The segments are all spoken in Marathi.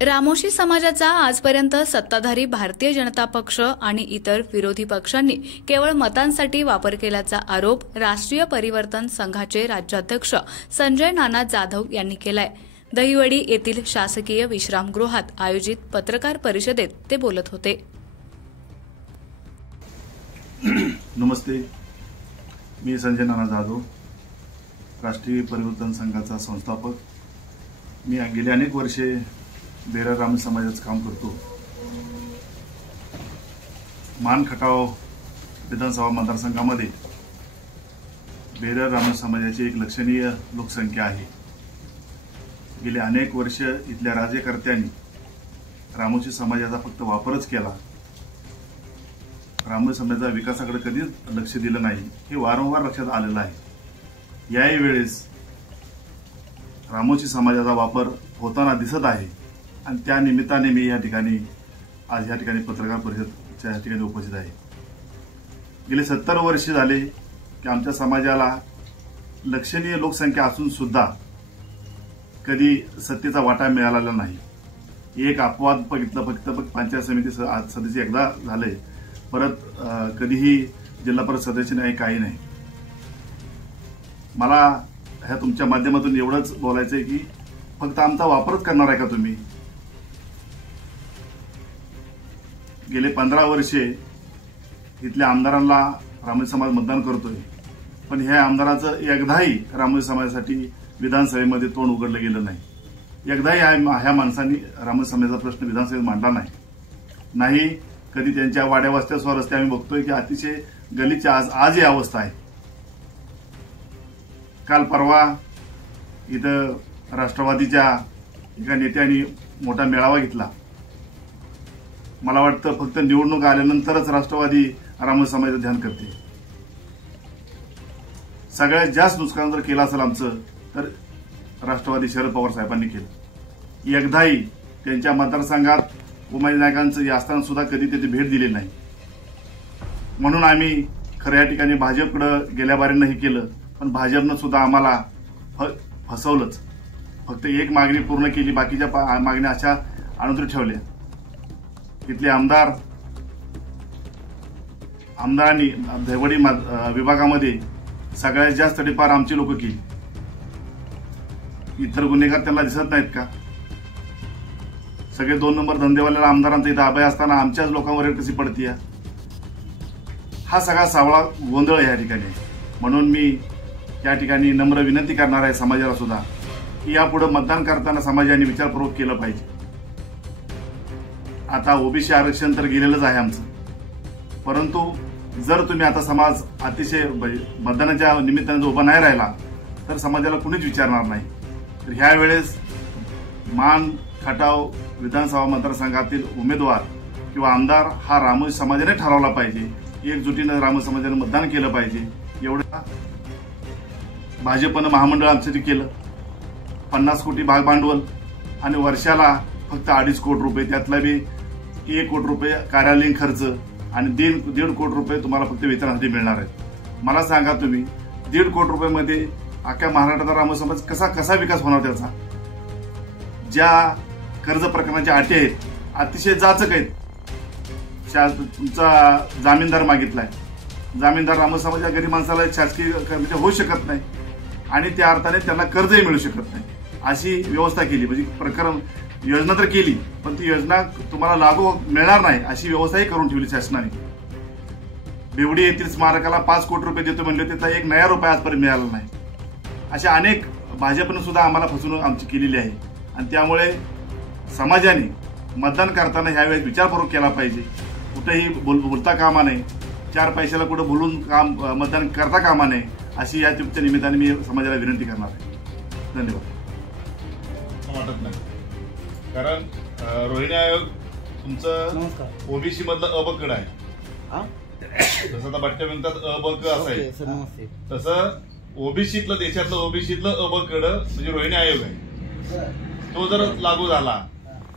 रामोशी समाजाचा आजपर्यंत सत्ताधारी भारतीय जनता पक्ष आणि इतर विरोधी पक्षांनी केवळ मतांसाठी वापर केल्याचा आरोप राष्ट्रीय परिवर्तन संघाचे राज्याध्यक्ष संजय नाना जाधव यांनी केलाय। दहिवडी येथील शासकीय विश्रामगृहात आयोजित पत्रकार परिषदेत ते बोलत होते। नमस्ते, मी संजय नाना जाधव, राष्ट्रीय परिवर्तन संघाचा संस्थापक। मी गेली अनेक वर्षे बेरा रामोशी समाजाचं काम करतो। मान खटाव विधानसभा मतदारसंघामध्ये बेरा रामोशी समाजाची एक लक्षणीय लोकसंख्या आहे। गेली अनेक वर्ष इथल्या राज्यकर्त्यांनी रामोशी समाजाचा फक्त वापरच केला, रामोशी समाजाच्या विकासाकडे कधीच लक्ष दिलं नाही, हे वारंवार लक्षात आलेलं आहे। याही वेळेस रामोशी समाजाचा वापर होताना दिसत आहे आणि त्या निमित्ताने मी आज या ठिकाणी पत्रकार परिषदेच्या ठिकाणी उपस्थित आहे। गेले 70 वर्ष झाले की आमच्या समाजाला लक्षणीय लोकसंख्या असून सुद्धा कधी सत्तेचा वाटा मिळालेला नाही। एक अपवाद बघितलं फक्त पंचायत समिती सदस्य एकदा झाले, परत कधीही जिल्हा परिषद सदस्य नाही, काही नाही। मला ह्या तुमच्या माध्यमातून एवढंच बोलायचं आहे की फक्त आमचा वापरच करणार आहे का तुम्ही? गेले 15 वर्षे इथल्या आमदारांना रामोशी समाज मतदान करतोय, पण ह्या आमदाराचं एकदाही रामोशी समाजासाठी विधानसभेमध्ये तोंड उघडलं गेलं नाही। एकदाही ह्या माणसांनी रामोशी समाजाचा प्रश्न विधानसभेत मांडला नाही। कधी त्यांच्या वाड्या वस्त्यावर रस्ते आम्ही बघतोय की अतिशय गलीची आज ही अवस्था आहे। काल परवा इथं राष्ट्रवादीच्या एका नेत्यांनी मोठा मेळावा घेतला। मला वाटतं फक्त निवडणूक आल्यानंतरच राष्ट्रवादी रामोशी समाजाचं ध्यान करते। सगळ्यात जास्त नुकसान जर केलं असेल आमचं तर राष्ट्रवादी शरद पवार साहेबांनी केलं। एकदाही त्यांच्या मतदारसंघात उमाजी नायकांचं असताना सुद्धा कधी त्याची भेट दिली नाही। म्हणून आम्ही खरं या ठिकाणी भाजपकडे गेल्या बारीनं हे केलं, पण भाजपनं सुद्धा आम्हाला फसवलंच। फक्त एक मागणी पूर्ण केली, बाकीच्या मागण्या अशा अनंतर ठेवल्या। इथले आमदारांनी दहिवडी विभागामध्ये सगळ्यात जास्त तडीपार आमची लोक केली। इतर गुन्हेगार त्यांना दिसत नाहीत का? सगळे 2 नंबर धंदेवाल्याला आमदारांचा इथं अभय असताना आमच्याच लोकांवर कशी पडतीय? हा सगळा सावळा गोंधळ आहे या ठिकाणी। म्हणून मी या ठिकाणी नम्र विनंती करणार आहे समाजाला सुद्धा की यापुढे मतदान करताना समाजाने विचारपूर्वक केलं पाहिजे। आता ओबीसी आरक्षण तर गेलेलंच आहे आमचं, परंतु जर तुम्ही आता समाज अतिशय मतदानाच्या निमित्ताने उभा नाही राहिला तर समाजाला कुणीच विचारणार नाही। तर ह्या वेळेस मान खटाव विधानसभा मतदारसंघातील उमेदवार किंवा आमदार हा रामोशी समाजाने ठरवला पाहिजे। एकजुटीनं रामोशी समाजाने मतदान केलं पाहिजे। एवढं भाजपनं महामंडळ आमच्यासाठी केलं, 50 कोटी भाग भांडवल आणि वर्षाला फक्त 2.5 कोटी रुपये, त्यातला बी 1 कोटी रुपये कार्यालयीन खर्च आणि 1.5 कोटी रुपये तुम्हाला फक्त वेतनासाठी मिळणार आहेत। मला सांगा तुम्ही 1.5 कोटी रुपयामध्ये अख्ख्या महाराष्ट्राचा रामोशी समाज कसा विकास होणार? त्याचा ज्या कर्ज प्रकरणाच्या अटी आहेत अतिशय जाचक आहेत। तुमचा जामीनदार मागितलाय, जामीनदार रामोशी समाजाच्या गरीब माणसाला शासकीय म्हणजे होऊ शकत नाही आणि त्या अर्थाने त्यांना कर्जही मिळू शकत नाही, अशी व्यवस्था केली। म्हणजे प्रकरण योजना तर केली, पण ती योजना तुम्हाला लागू मिळणार नाही अशी व्यवस्थाही करून ठेवली शासनाने। बेवडी येथील स्मारकाला 5 कोटी रुपये देतो म्हणले, त्याचा 1 नया रुपया आजपर्यंत मिळाला नाही। अशा अनेक भाजपनं सुद्धा आम्हाला फसवणूक आमची केलेली आहे आणि त्यामुळे समाजाने मतदान करताना ह्यावेळेस विचारपूर्वक केला पाहिजे। कुठेही बोलता कामा नये, 4 पैशाला कुठे बोलून मतदान करता कामा नये, अशी या तुमच्या निमित्ताने मी समाजाला विनंती करणार आहे। धन्यवाद। वाटत नाही, कारण रोहिणी आयोग तुमचं ओबीसी मधलं अबकड आहे। जसं आता बट्ट्या म्हणतात अबक असाय, तसं ओबीसीतलं देशातलं ओबीसीतलं अबकड म्हणजे रोहिणी आयोग आहे। तो जर लागू झाला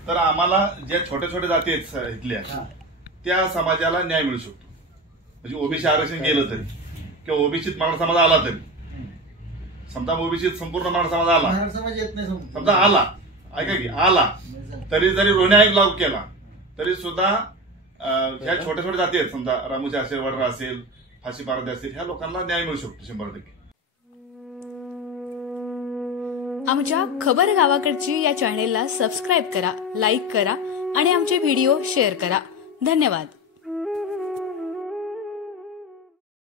तर आम्हाला ज्या छोट्या छोट्या जाती आहेत इथल्या त्या समाजाला न्याय मिळू शकतो। म्हणजे ओबीसी आरक्षण गेलं तरी किंवा ओबीसीत मराठा समाज आला तरी, समजा ओबीसीत संपूर्ण मराठा समाज आला, समजा आला, ऐका की आला तरी जरी रोहिणी आयोग लागू केला तरी सुद्धा ह्या छोट्या छोट्या जाती आहेत, समजा रामोशी असेल, वडरा असेल, फाशी पारदे असेल, ह्या लोकांना न्याय मिळू शकतो 100%. आमच्या खबर गावाकडची या चॅनेलला सबस्क्राईब करा, लाईक करा आणि आमचे व्हिडिओ शेअर करा. धन्यवाद.